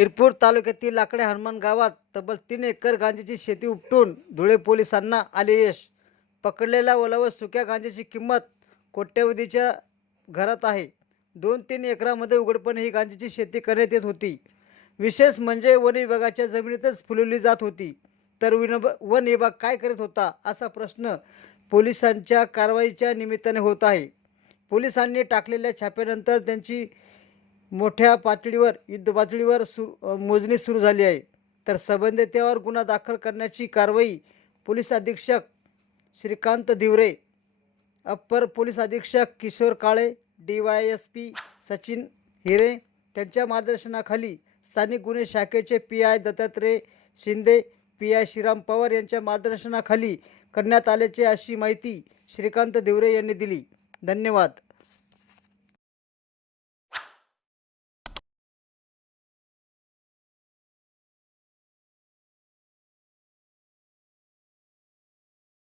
शिरपूर तालुक्यातील लाकडे हनुमान गावात तब्बल तीन एकर गांजेची शेती उपटून धुळे पोलिसांना आले यश. पकडलेल्या ओलावा सुक्या गांजेची किंमत कोट्यवधीच्या घरात आहे. दोन तीन एकरामध्ये उघडपणे ही गांजेची शेती करण्यात येत होती. विशेष म्हणजे वन विभागाच्या जमिनीतच फुलवली जात होती. तर विनब वन विभाग काय करत होता असा प्रश्न पोलिसांच्या कारवाईच्या निमित्ताने होत आहे. पोलिसांनी टाकलेल्या छाप्यानंतर त्यांची मोठ्या पातळीवर युद्ध पातळीवर सु मोजणी सुरू झाली आहे. तर संबंधितावर गुन्हा दाखल करण्याची कारवाई पोलीस अधीक्षक श्रीकांत दिवरे अप्पर पोलीस अधीक्षक Kishor Kale D Y S P Sachin Hire त्यांच्या मार्गदर्शनाखाली स्थानिक गुन्हे शाखेचे P I Dattatray Shinde P I Shriram Pawar यांच्या मार्गदर्शनाखाली करण्यात आल्याचे अशी माहिती श्रीकांत दिवरे यांनी दिली. धन्यवाद.